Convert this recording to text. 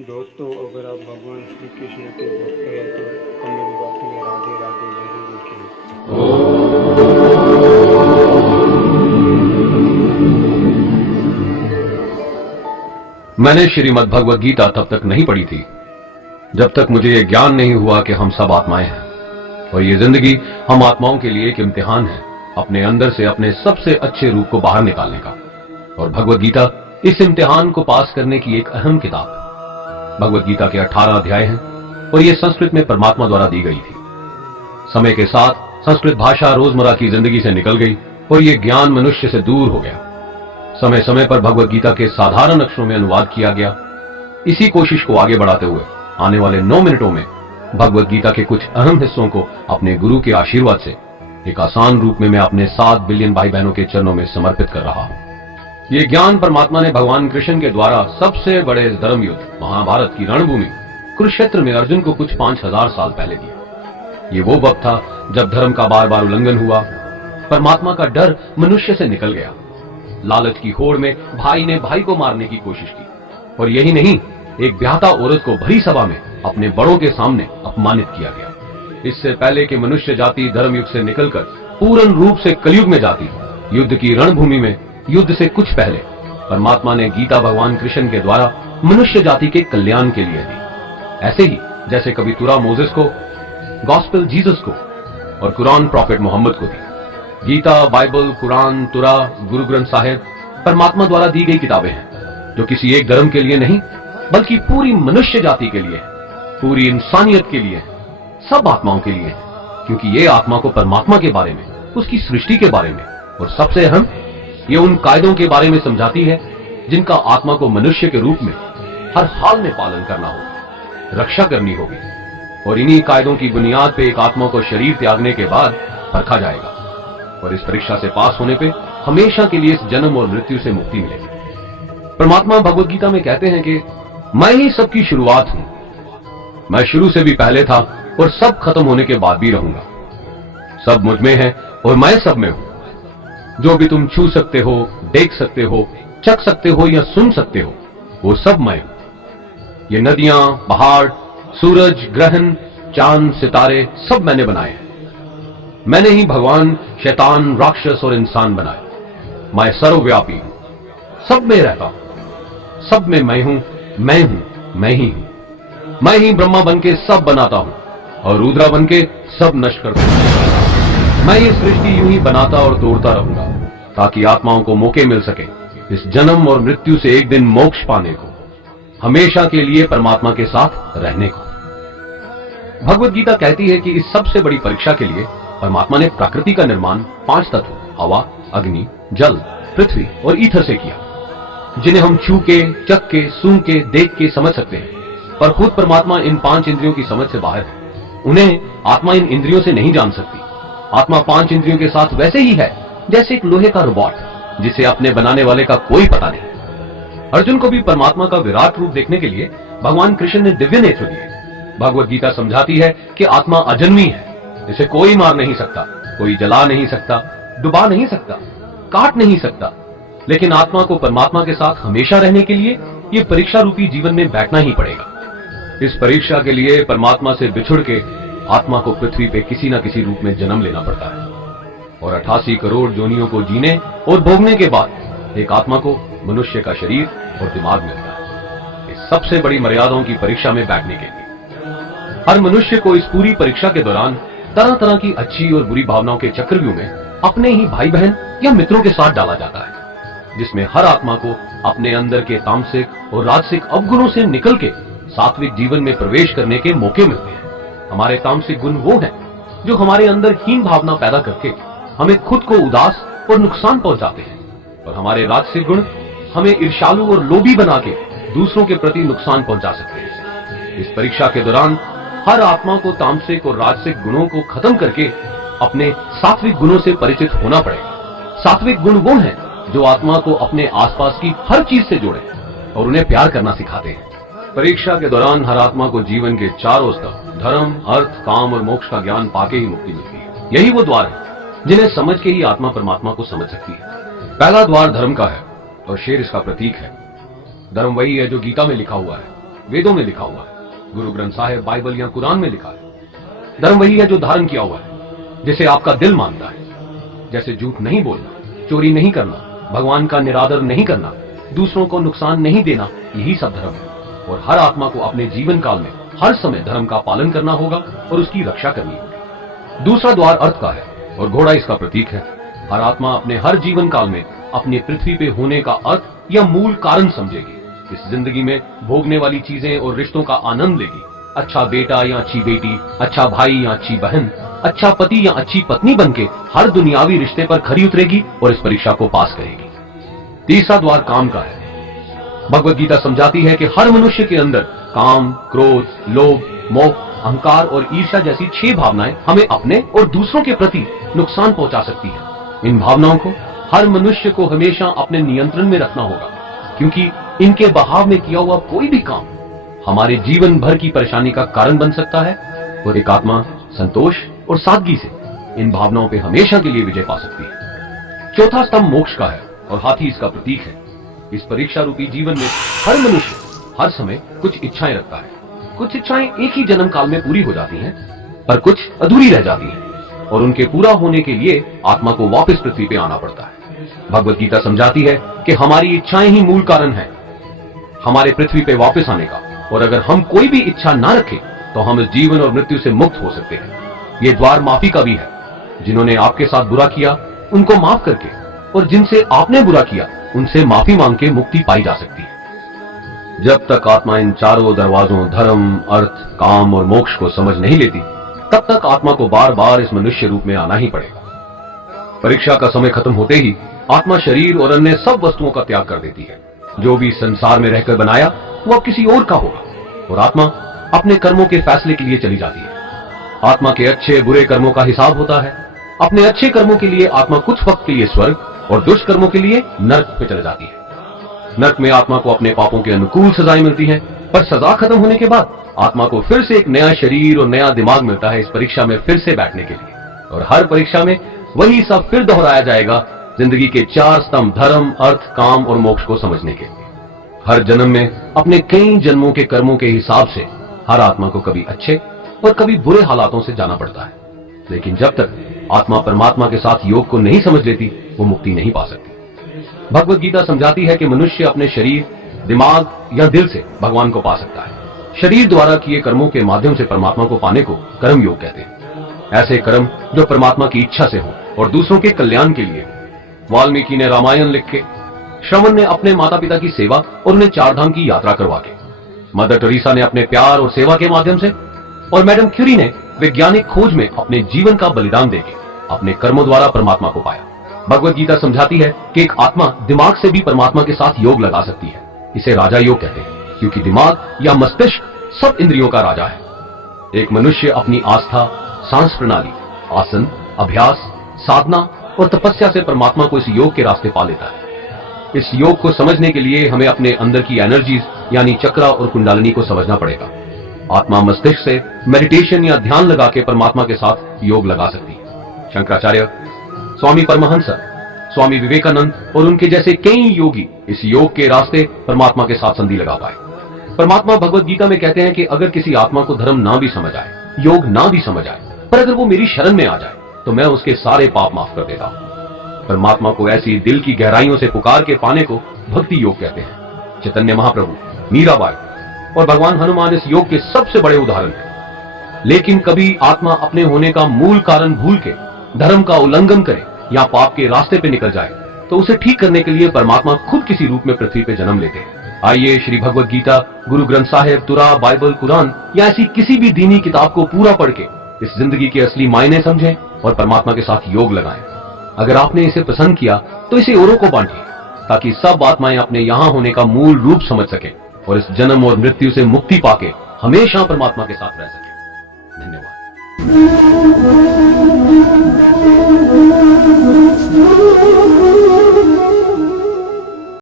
दोस्तों, अगर आप भगवान श्री कृष्ण के भक्त हैं तो कमेंट बॉक्स में राधे राधे जरूर लिखें। मैंने श्रीमद् भगवद गीता तब तक नहीं पढ़ी थी जब तक मुझे यह ज्ञान नहीं हुआ कि हम सब आत्माएं हैं और ये जिंदगी हम आत्माओं के लिए एक इम्तिहान है अपने अंदर से अपने सबसे अच्छे रूप को बाहर निकालने का। और भगवद गीता इस इम्तिहान को पास करने की एक अहम किताब। भगवद गीता के 18 अध्याय हैं और ये संस्कृत में परमात्मा द्वारा दी गई थी। समय के साथ संस्कृत भाषा रोजमर्रा की जिंदगी से निकल गई और ये ज्ञान मनुष्य से दूर हो गया। समय समय पर भगवद गीता के साधारण अक्षरों में अनुवाद किया गया। इसी कोशिश को आगे बढ़ाते हुए आने वाले 9 मिनटों में भगवद गीता के कुछ अहम हिस्सों को अपने गुरु के आशीर्वाद से एक आसान रूप में मैं अपने 7 बिलियन भाई बहनों के चरणों में समर्पित कर रहा हूं। ये ज्ञान परमात्मा ने भगवान कृष्ण के द्वारा सबसे बड़े धर्म युद्ध महाभारत की रणभूमि कुरुक्षेत्र में अर्जुन को कुछ 5000 साल पहले दिया। ये वो वक्त था जब धर्म का बार बार उल्लंघन हुआ, परमात्मा का डर मनुष्य से निकल गया। लालच की होड़ में भाई ने भाई को मारने की कोशिश की और यही नहीं, एक ब्याहता औरत को भरी सभा में अपने बड़ों के सामने अपमानित किया गया। इससे पहले कि मनुष्य जाति धर्म युग से निकलकर पूर्ण रूप से कलयुग में जाती, युद्ध की रणभूमि में युद्ध से कुछ पहले परमात्मा ने गीता भगवान कृष्ण के द्वारा मनुष्य जाति के कल्याण के लिए दी। ऐसे ही जैसे कभी तुरा मोसेस को, गॉस्पेल जीसस को और कुरान प्रॉफिट मोहम्मद को दी। गीता, बाइबल, कुरान, तुरा, गुरु ग्रंथ साहिब परमात्मा द्वारा दी गई किताबें हैं जो किसी एक धर्म के लिए नहीं बल्कि पूरी मनुष्य जाति के लिए है, पूरी इंसानियत के लिए है, सब आत्माओं के लिए है। क्योंकि ये आत्मा को परमात्मा के बारे में, उसकी सृष्टि के बारे में और सबसे अहम ये उन कायदों के बारे में समझाती है जिनका आत्मा को मनुष्य के रूप में हर हाल में पालन करना होगा, रक्षा करनी होगी। और इन्हीं कायदों की बुनियाद पे एक आत्मा को शरीर त्यागने के बाद परखा जाएगा और इस परीक्षा से पास होने पे हमेशा के लिए इस जन्म और मृत्यु से मुक्ति मिलेगी। परमात्मा भगवद गीता में कहते हैं कि मैं ही सबकी शुरुआत हूं, मैं शुरू से भी पहले था और सब खत्म होने के बाद भी रहूंगा। सब मुझ में है और मैं सब में हूं। जो भी तुम छू सकते हो, देख सकते हो, चख सकते हो या सुन सकते हो, वो सब मैं हूं। ये नदियां, पहाड़, सूरज, ग्रहण, चांद, सितारे सब मैंने बनाए हैं। मैंने ही भगवान, शैतान, राक्षस और इंसान बनाए। मैं सर्वव्यापी हूं, सब में रहता हूं, सब में मैं हूं, मैं ही हूं। मैं ही ब्रह्मा बन के सब बनाता हूं और रुद्रा बन के सब नष्ट करता हूं। मैं ये सृष्टि यूं ही बनाता और तोड़ता रहूंगा ताकि आत्माओं को मौके मिल सके इस जन्म और मृत्यु से एक दिन मोक्ष पाने को, हमेशा के लिए परमात्मा के साथ रहने को। भगवद गीता कहती है कि इस सबसे बड़ी परीक्षा के लिए परमात्मा ने प्रकृति का निर्माण 5 तत्व हवा, अग्नि, जल, पृथ्वी और ईथर से किया, जिन्हें हम छू के, चख के, सूंघ के, देख के समझ सकते हैं। पर खुद परमात्मा इन 5 इंद्रियों की समझ से बाहर है। उन्हें आत्मा इन इंद्रियों से नहीं जान सकती। आत्मा 5 इंद्रियों के साथ वैसे ही है जैसे एक लोहे का रोबोट जिसे अपने बनाने वाले का कोई पता नहीं। अर्जुन को भी परमात्मा का विराट रूप देखने के लिए भगवान कृष्ण ने दिव्य नेत्र दिए। भगवद गीता समझाती है कि आत्मा अजन्मी है, इसे कोई मार नहीं सकता, कोई जला नहीं सकता, डुबा नहीं सकता, काट नहीं सकता। लेकिन आत्मा को परमात्मा के साथ हमेशा रहने के लिए ये परीक्षा रूपी जीवन में बैठना ही पड़ेगा। इस परीक्षा के लिए परमात्मा से बिछुड़ के आत्मा को पृथ्वी पे किसी न किसी रूप में जन्म लेना पड़ता है और 88 करोड़ जोनियों को जीने और भोगने के बाद एक आत्मा को मनुष्य का शरीर और दिमाग मिलता है इस सबसे बड़ी मर्यादाओं की परीक्षा में बैठने के लिए। हर मनुष्य को इस पूरी परीक्षा के दौरान तरह तरह की अच्छी और बुरी भावनाओं के चक्रव्यूह में अपने ही भाई बहन या मित्रों के साथ डाला जाता है, जिसमें हर आत्मा को अपने अंदर के तामसिक और राजसिक अवगुणों से निकल के सात्विक जीवन में प्रवेश करने के मौके मिलते हैं। हमारे तामसिक गुण वो हैं जो हमारे अंदर हीन भावना पैदा करके हमें खुद को उदास और नुकसान पहुंचाते हैं, और हमारे राजसिक गुण हमें ईर्ष्यालु और लोभी बना के दूसरों के प्रति नुकसान पहुंचा सकते हैं। इस परीक्षा के दौरान हर आत्मा को तामसिक और राजसिक गुणों को खत्म करके अपने सात्विक गुणों से परिचित होना पड़ेगा। सात्विक गुण वो हैं जो आत्मा को अपने आसपास की हर चीज से जोड़े और उन्हें प्यार करना सिखाते हैं। परीक्षा के दौरान हर आत्मा को जीवन के 4 स्तर धर्म, अर्थ, काम और मोक्ष का ज्ञान पाके ही मुक्ति मिलती है। यही वो द्वार है जिन्हें समझ के ही आत्मा परमात्मा को समझ सकती है। पहला द्वार धर्म का है और शेर इसका प्रतीक है। धर्म वही है जो गीता में लिखा हुआ है, वेदों में लिखा हुआ है, गुरु ग्रंथ साहिब, बाइबल या कुरान में लिखा है। धर्म वही है जो धारण किया हुआ है, जिसे आपका दिल मानता है। जैसे झूठ नहीं बोलना, चोरी नहीं करना, भगवान का निरादर नहीं करना, दूसरों को नुकसान नहीं देना, यही सब धर्म है। और हर आत्मा को अपने जीवन काल में हर समय धर्म का पालन करना होगा और उसकी रक्षा करनी होगी। दूसरा द्वार अर्थ का है और घोड़ा इसका प्रतीक है। हर आत्मा अपने हर जीवन काल में अपने पृथ्वी पे होने का अर्थ या मूल कारण समझेगी। इस जिंदगी में भोगने वाली चीजें और रिश्तों का आनंद लेगी। अच्छा बेटा या अच्छी बेटी, अच्छा भाई या अच्छी बहन, अच्छा पति या अच्छी पत्नी बनके हर दुनियावी रिश्ते पर खरी उतरेगी और इस परीक्षा को पास करेगी। तीसरा द्वार काम का है। भगवत गीता समझाती है कि हर मनुष्य के अंदर काम, क्रोध, लोभ, मोह, अहंकार और ईर्ष्या जैसी 6 भावनाएं हमें अपने और दूसरों के प्रति नुकसान पहुंचा सकती हैं। इन भावनाओं को हर मनुष्य को हमेशा अपने नियंत्रण में रखना होगा, क्योंकि इनके बहाव में किया हुआ कोई भी काम हमारे जीवन भर की परेशानी का कारण बन सकता है। और एक आत्मा संतोष और सादगी से इन भावनाओं पे हमेशा के लिए विजय पा सकती है। चौथा स्तंभ मोक्ष का है और हाथी इसका प्रतीक है। इस परीक्षा रूपी जीवन में हर मनुष्य हर समय कुछ इच्छाएं रखता है। कुछ इच्छाएं एक ही जन्म काल में पूरी हो जाती हैं, पर कुछ अधूरी रह जाती हैं और उनके पूरा होने के लिए आत्मा को वापस पृथ्वी पे आना पड़ता है। भगवत गीता समझाती है कि हमारी इच्छाएं ही मूल कारण है हमारे पृथ्वी पे वापस आने का, और अगर हम कोई भी इच्छा ना रखें तो हम इस जीवन और मृत्यु से मुक्त हो सकते हैं। ये द्वार माफी का भी है। जिन्होंने आपके साथ बुरा किया उनको माफ करके, और जिनसे आपने बुरा किया उनसे माफी मांग के मुक्ति पाई जा सकती है। जब तक आत्मा इन चारों दरवाजों धर्म, अर्थ, काम और मोक्ष को समझ नहीं लेती, तब तक आत्मा को बार बार इस मनुष्य रूप में आना ही पड़ेगा। परीक्षा का समय खत्म होते ही आत्मा शरीर और अन्य सब वस्तुओं का त्याग कर देती है। जो भी संसार में रहकर बनाया वो अब किसी और का होगा, और आत्मा अपने कर्मों के फैसले के लिए चली जाती है। आत्मा के अच्छे बुरे कर्मों का हिसाब होता है। अपने अच्छे कर्मों के लिए आत्मा कुछ वक्त के लिए स्वर्ग और दुष्कर्मों के लिए नरक पे चली जाती है। नरक में आत्मा को अपने पापों के अनुकूल सजाएं मिलती हैं, पर सजा खत्म होने के बाद आत्मा को फिर से एक नया शरीर और नया दिमाग मिलता है इस परीक्षा में फिर से बैठने के लिए। और हर परीक्षा में वही सब फिर दोहराया जाएगा, जिंदगी के 4 स्तंभ धर्म, अर्थ, काम और मोक्ष को समझने के लिए। हर जन्म में अपने कई जन्मों के कर्मों के हिसाब से हर आत्मा को कभी अच्छे और कभी बुरे हालातों से जाना पड़ता है। लेकिन जब तक आत्मा परमात्मा के साथ योग को नहीं समझ लेती, वो मुक्ति नहीं पा सकती। भगवत गीता समझाती है कि मनुष्य अपने शरीर, दिमाग या दिल से भगवान को पा सकता है। शरीर द्वारा किए कर्मों के माध्यम से परमात्मा को पाने को कर्म योग कहते हैं। ऐसे कर्म जो परमात्मा की इच्छा से हो और दूसरों के कल्याण के लिए। वाल्मीकि ने रामायण लिख के, श्रवण ने अपने माता पिता की सेवा और उन्हें 4 धाम की यात्रा करवा के, मदर टेरेसा ने अपने प्यार और सेवा के माध्यम से, और मैडम क्यूरी ने वैज्ञानिक खोज में अपने जीवन का बलिदान देके अपने कर्मों द्वारा परमात्मा को पाया। भगवत गीता समझाती है कि एक आत्मा दिमाग से भी परमात्मा के साथ योग लगा सकती है। इसे राजा योग कहते हैं, क्योंकि दिमाग या मस्तिष्क सब इंद्रियों का राजा है। एक मनुष्य अपनी आस्था, सांस प्रणाली, आसन, अभ्यास, साधना और तपस्या से परमात्मा को इस योग के रास्ते पा लेता है। इस योग को समझने के लिए हमें अपने अंदर की एनर्जीज यानी चक्रा और कुंडलिनी को समझना पड़ेगा। आत्मा मस्तिष्क से मेडिटेशन या ध्यान लगा के परमात्मा के साथ योग लगा सकती है। शंकराचार्य, स्वामी परमहंस, स्वामी विवेकानंद और उनके जैसे कई योगी इस योग के रास्ते परमात्मा के साथ संधि लगा पाए। परमात्मा भगवत गीता में कहते हैं कि अगर किसी आत्मा को धर्म ना भी समझ आए, योग ना भी समझ आए, पर अगर वो मेरी शरण में आ जाए तो मैं उसके सारे पाप माफ कर देता हूं। परमात्मा को ऐसी दिल की गहराइयों से पुकार के पाने को भक्ति योग कहते हैं। चैतन्य महाप्रभु, मीराबाई और भगवान हनुमान इस योग के सबसे बड़े उदाहरण हैं। लेकिन कभी आत्मा अपने होने का मूल कारण भूल के धर्म का उल्लंघन करे या पाप के रास्ते पे निकल जाए तो उसे ठीक करने के लिए परमात्मा खुद किसी रूप में पृथ्वी पे जन्म लेते हैं। आइए श्री भगवत गीता, गुरु ग्रंथ साहिब, तुरा, बाइबल, कुरान या ऐसी किसी भी दीनी किताब को पूरा पढ़ के इस जिंदगी के असली मायने समझें और परमात्मा के साथ योग लगाएं। अगर आपने इसे पसंद किया तो इसे औरों को बांटिए, ताकि सब आत्माएं अपने यहाँ होने का मूल रूप समझ सकें और इस जन्म और मृत्यु से मुक्ति पाके हमेशा परमात्मा के साथ रह सकें। धन्यवाद।